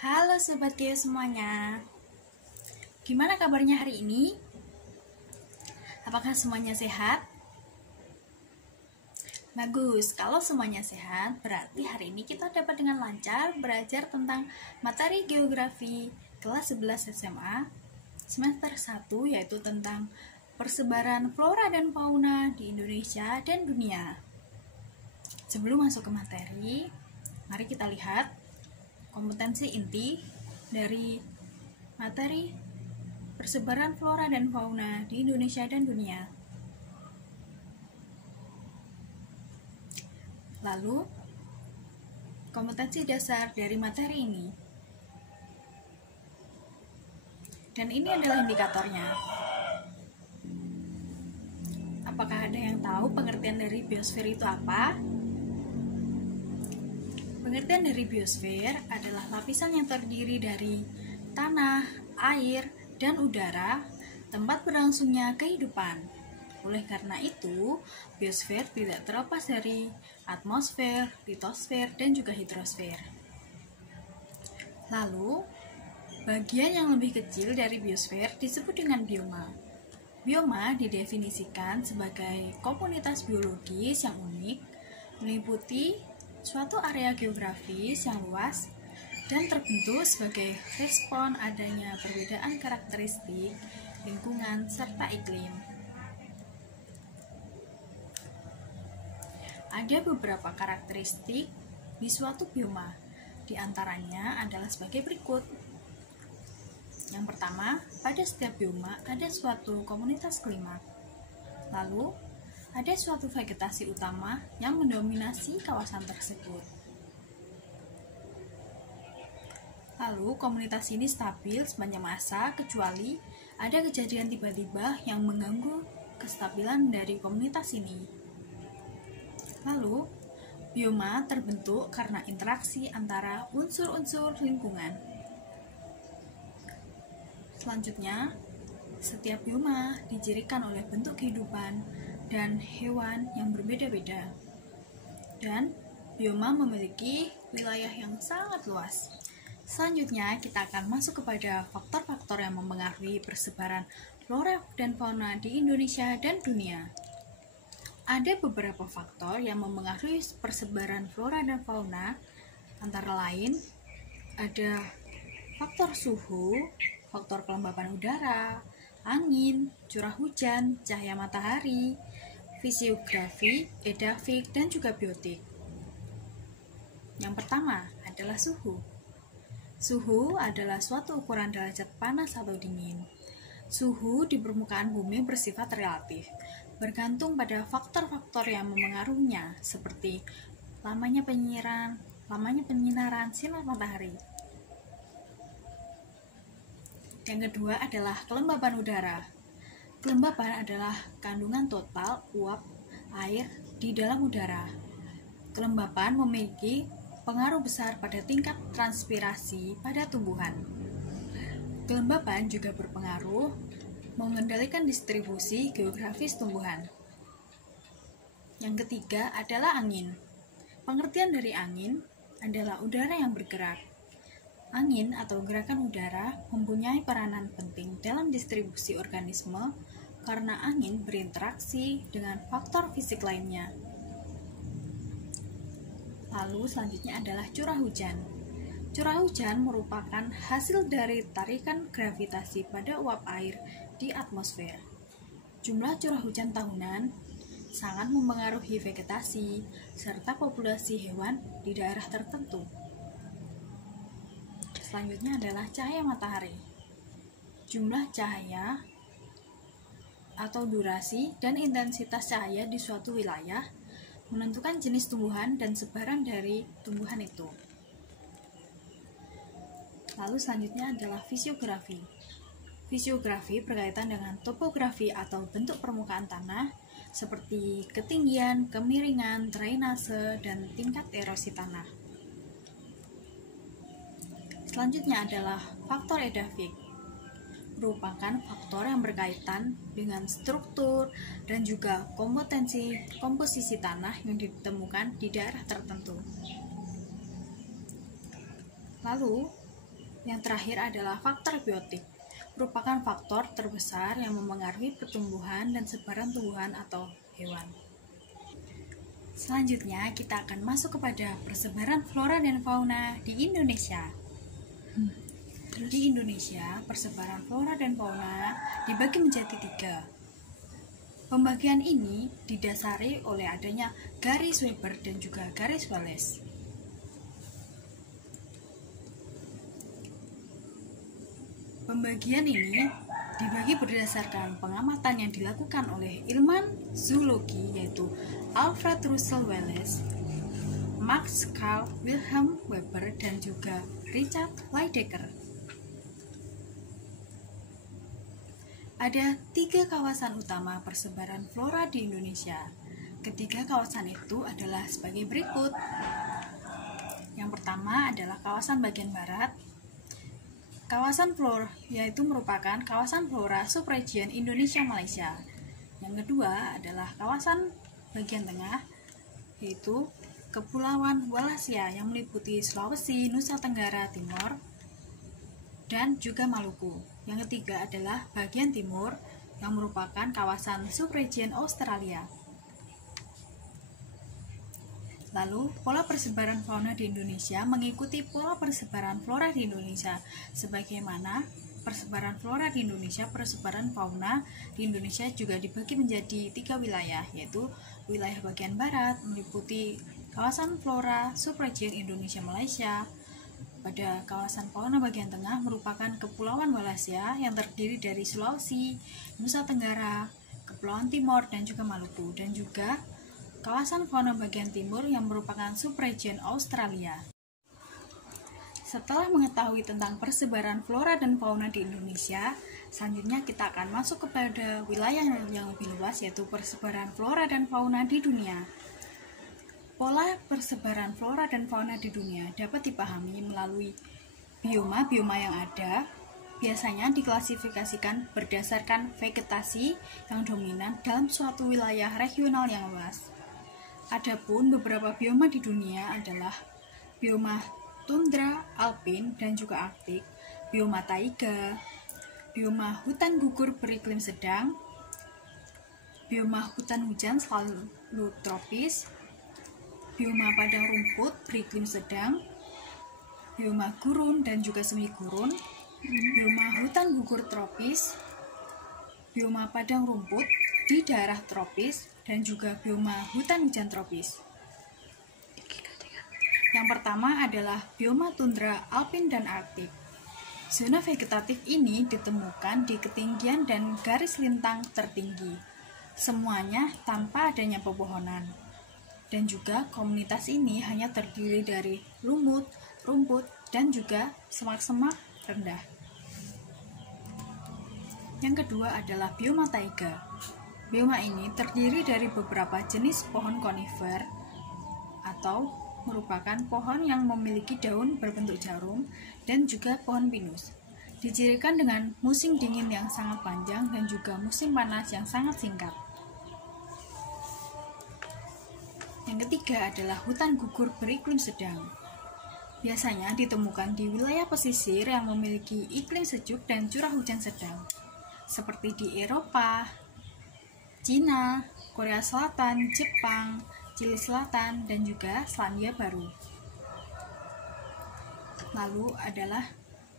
Halo Sobat Geo semuanya. Gimana kabarnya hari ini? Apakah semuanya sehat? Bagus, kalau semuanya sehat, berarti hari ini kita dapat dengan lancar belajar tentang materi geografi kelas 11 SMA semester 1, yaitu tentang persebaran flora dan fauna di Indonesia dan dunia. Sebelum masuk ke materi, mari kita lihat kompetensi inti dari materi persebaran flora dan fauna di Indonesia dan dunia. Lalu, kompetensi dasar dari materi ini. Dan ini adalah indikatornya. Apakah ada yang tahu pengertian dari biosfer itu apa? Pengertian dari biosfer adalah lapisan yang terdiri dari tanah, air, dan udara, tempat berlangsungnya kehidupan. Oleh karena itu, biosfer tidak terlepas dari atmosfer, litosfer, dan juga hidrosfer. Lalu, bagian yang lebih kecil dari biosfer disebut dengan bioma. Bioma didefinisikan sebagai komunitas biologis yang unik, meliputi suatu area geografis yang luas dan terbentuk sebagai respon adanya perbedaan karakteristik, lingkungan, serta iklim. Ada beberapa karakteristik di suatu bioma, di antaranya adalah sebagai berikut. Yang pertama, pada setiap bioma ada suatu komunitas klimat. Lalu, ada suatu vegetasi utama yang mendominasi kawasan tersebut. Lalu, komunitas ini stabil sepanjang masa kecuali ada kejadian tiba-tiba yang mengganggu kestabilan dari komunitas ini. Lalu, bioma terbentuk karena interaksi antara unsur-unsur lingkungan. Selanjutnya, setiap bioma dicirikan oleh bentuk kehidupan dan hewan yang berbeda-beda. Dan bioma memiliki wilayah yang sangat luas. Selanjutnya, kita akan masuk kepada faktor-faktor yang mempengaruhi persebaran flora dan fauna di Indonesia dan dunia. Ada beberapa faktor yang mempengaruhi persebaran flora dan fauna, antara lain ada faktor suhu, faktor kelembapan udara, angin, curah hujan, cahaya matahari, fisiografi, edafik, dan juga biotik. Yang pertama adalah suhu. Suhu adalah suatu ukuran derajat panas atau dingin. Suhu di permukaan bumi bersifat relatif, bergantung pada faktor-faktor yang memengaruhinya, seperti lamanya penyinaran sinar matahari. Yang kedua adalah kelembapan udara. Kelembapan adalah kandungan total uap air di dalam udara. Kelembapan memiliki pengaruh besar pada tingkat transpirasi pada tumbuhan. Kelembapan juga berpengaruh mengendalikan distribusi geografis tumbuhan. Yang ketiga adalah angin. Pengertian dari angin adalah udara yang bergerak. Angin atau gerakan udara mempunyai peranan penting dalam distribusi organisme karena angin berinteraksi dengan faktor fisik lainnya. Lalu selanjutnya adalah curah hujan. Curah hujan merupakan hasil dari tarikan gravitasi pada uap air di atmosfer. Jumlah curah hujan tahunan sangat mempengaruhi vegetasi serta populasi hewan di daerah tertentu. Selanjutnya adalah cahaya matahari. Jumlah cahaya atau durasi dan intensitas cahaya di suatu wilayah menentukan jenis tumbuhan dan sebaran dari tumbuhan itu. Lalu selanjutnya adalah fisiografi. Fisiografi berkaitan dengan topografi atau bentuk permukaan tanah seperti ketinggian, kemiringan, drainase, dan tingkat erosi tanah. Selanjutnya adalah faktor edafik, merupakan faktor yang berkaitan dengan struktur dan juga komposisi tanah yang ditemukan di daerah tertentu. Lalu, Yang terakhir adalah faktor biotik, merupakan faktor terbesar yang memengaruhi pertumbuhan dan sebaran tumbuhan atau hewan. Selanjutnya, kita akan masuk kepada persebaran flora dan fauna di Indonesia. Di Indonesia, persebaran flora dan fauna dibagi menjadi 3. Pembagian ini didasari oleh adanya garis Weber dan juga garis Wallace. Pembagian ini dibagi berdasarkan pengamatan yang dilakukan oleh ilmuwan zoologi yaitu Alfred Russel Wallace, Max Carl Wilhelm Weber, dan juga Richard Lydekker. Ada 3 kawasan utama persebaran flora di Indonesia. Ketiga kawasan itu adalah sebagai berikut. Yang pertama adalah kawasan bagian barat. Kawasan flora yaitu merupakan kawasan flora subregion Indonesia-Malaysia. Yang kedua adalah kawasan bagian tengah, yaitu Kepulauan Wallacea yang meliputi Sulawesi, Nusa Tenggara Timur, dan juga Maluku. Yang ketiga adalah bagian timur yang merupakan kawasan subregion Australia. Lalu, pola persebaran fauna di Indonesia mengikuti pola persebaran flora di Indonesia. Sebagaimana persebaran flora di Indonesia, persebaran fauna di Indonesia juga dibagi menjadi 3 wilayah, yaitu wilayah bagian barat meliputi kawasan flora subregion Indonesia-Malaysia. Pada kawasan fauna bagian tengah merupakan Kepulauan Wallacea yang terdiri dari Sulawesi, Nusa Tenggara, Kepulauan Timur, dan juga Maluku, dan juga kawasan fauna bagian timur yang merupakan subregion Australia. Setelah mengetahui tentang persebaran flora dan fauna di Indonesia, selanjutnya kita akan masuk kepada wilayah yang lebih luas, yaitu persebaran flora dan fauna di dunia. Pola persebaran flora dan fauna di dunia dapat dipahami melalui bioma-bioma yang ada, biasanya diklasifikasikan berdasarkan vegetasi yang dominan dalam suatu wilayah regional yang luas. Adapun beberapa bioma di dunia adalah bioma tundra, alpin, dan juga arktik, bioma taiga, bioma hutan gugur beriklim sedang, bioma hutan hujan selalu tropis, bioma padang rumput beriklim sedang, bioma gurun dan juga semi gurun, bioma hutan gugur tropis, bioma padang rumput di daerah tropis, dan juga bioma hutan hujan tropis. Yang pertama adalah bioma tundra, alpin, dan arktik. Zona vegetatif ini ditemukan di ketinggian dan garis lintang tertinggi, semuanya tanpa adanya pepohonan. Dan juga komunitas ini hanya terdiri dari lumut, rumput, dan juga semak-semak rendah. Yang kedua adalah bioma taiga. Bioma ini terdiri dari beberapa jenis pohon konifer atau merupakan pohon yang memiliki daun berbentuk jarum dan juga pohon pinus. Dicirikan dengan musim dingin yang sangat panjang dan juga musim panas yang sangat singkat. Yang ketiga adalah hutan gugur beriklim sedang. Biasanya ditemukan di wilayah pesisir yang memiliki iklim sejuk dan curah hujan sedang, seperti di Eropa, Cina, Korea Selatan, Jepang, Chili Selatan, dan juga Selandia Baru. Lalu adalah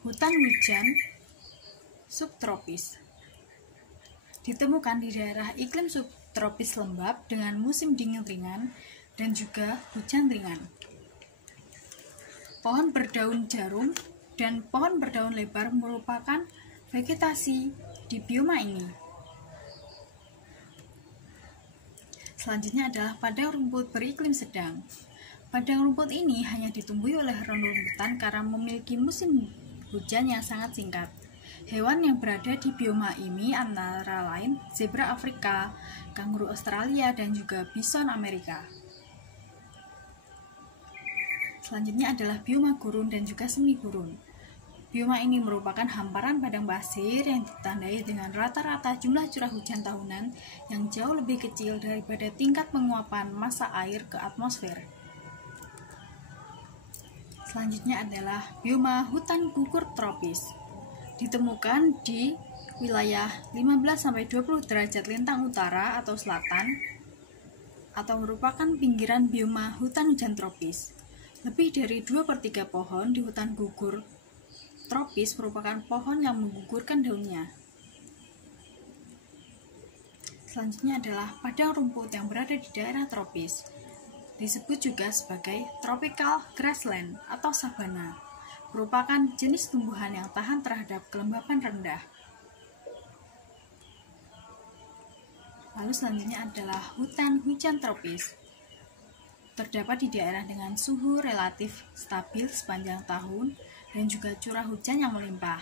hutan hujan subtropis. Ditemukan di daerah iklim subtropis lembab dengan musim dingin ringan dan juga hujan ringan. Pohon berdaun jarum dan pohon berdaun lebar merupakan vegetasi di bioma ini. Selanjutnya adalah padang rumput beriklim sedang. Padang rumput ini hanya ditumbuhi oleh rumputan karena memiliki musim hujan yang sangat singkat. Hewan yang berada di bioma ini antara lain zebra Afrika, kanguru Australia, dan juga bison Amerika. Selanjutnya adalah bioma gurun dan juga semi gurun. Bioma ini merupakan hamparan padang pasir yang ditandai dengan rata-rata jumlah curah hujan tahunan yang jauh lebih kecil daripada tingkat penguapan massa air ke atmosfer. Selanjutnya adalah bioma hutan gugur tropis. Ditemukan di wilayah 15-20 derajat lintang utara atau selatan, atau merupakan pinggiran bioma hutan hujan tropis. Lebih dari 2/3 pohon di hutan gugur tropis merupakan pohon yang menggugurkan daunnya. Selanjutnya adalah padang rumput yang berada di daerah tropis. Disebut juga sebagai tropical grassland atau sabana. Merupakan jenis tumbuhan yang tahan terhadap kelembapan rendah. Lalu selanjutnya adalah hutan hujan tropis. Terdapat di daerah dengan suhu relatif stabil sepanjang tahun dan juga curah hujan yang melimpah.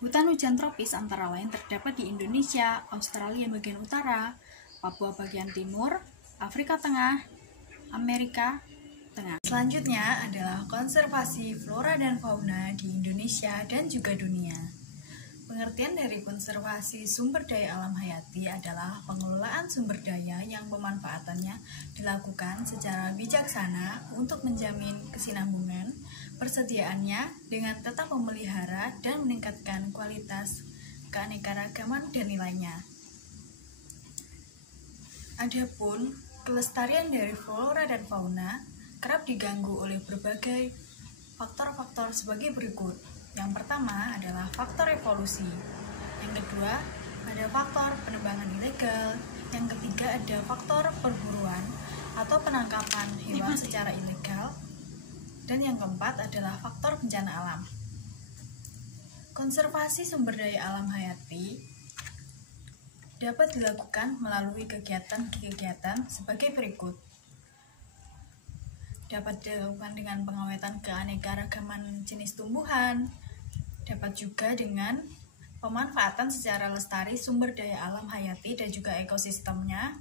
Hutan hujan tropis antara lain terdapat di Indonesia, Australia bagian utara, Papua bagian timur, Afrika Tengah, Amerika Tengah. Selanjutnya adalah konservasi flora dan fauna di Indonesia dan juga dunia. Pengertian dari konservasi sumber daya alam hayati adalah pengelolaan sumber daya yang pemanfaatannya dilakukan secara bijaksana untuk menjamin kesinambungan persediaannya dengan tetap memelihara dan meningkatkan kualitas keanekaragaman dan nilainya. Adapun kelestarian dari flora dan fauna kerap diganggu oleh berbagai faktor-faktor sebagai berikut. Yang pertama adalah faktor evolusi. Yang kedua ada faktor penebangan ilegal. Yang ketiga ada faktor perburuan atau penangkapan hewan secara ilegal. Dan yang keempat adalah faktor bencana alam. Konservasi sumber daya alam hayati dapat dilakukan melalui kegiatan-kegiatan sebagai berikut. Dapat dilakukan dengan pengawetan keanekaragaman jenis tumbuhan, dapat juga dengan pemanfaatan secara lestari sumber daya alam hayati dan juga ekosistemnya.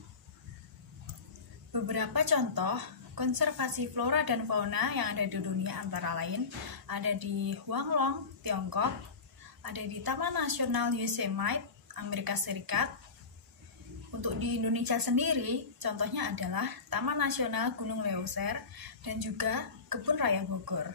Beberapa contoh konservasi flora dan fauna yang ada di dunia antara lain ada di Huanglong, Tiongkok, ada di Taman Nasional Yosemite, Amerika Serikat. Untuk di Indonesia sendiri, contohnya adalah Taman Nasional Gunung Leuser dan juga Kebun Raya Bogor.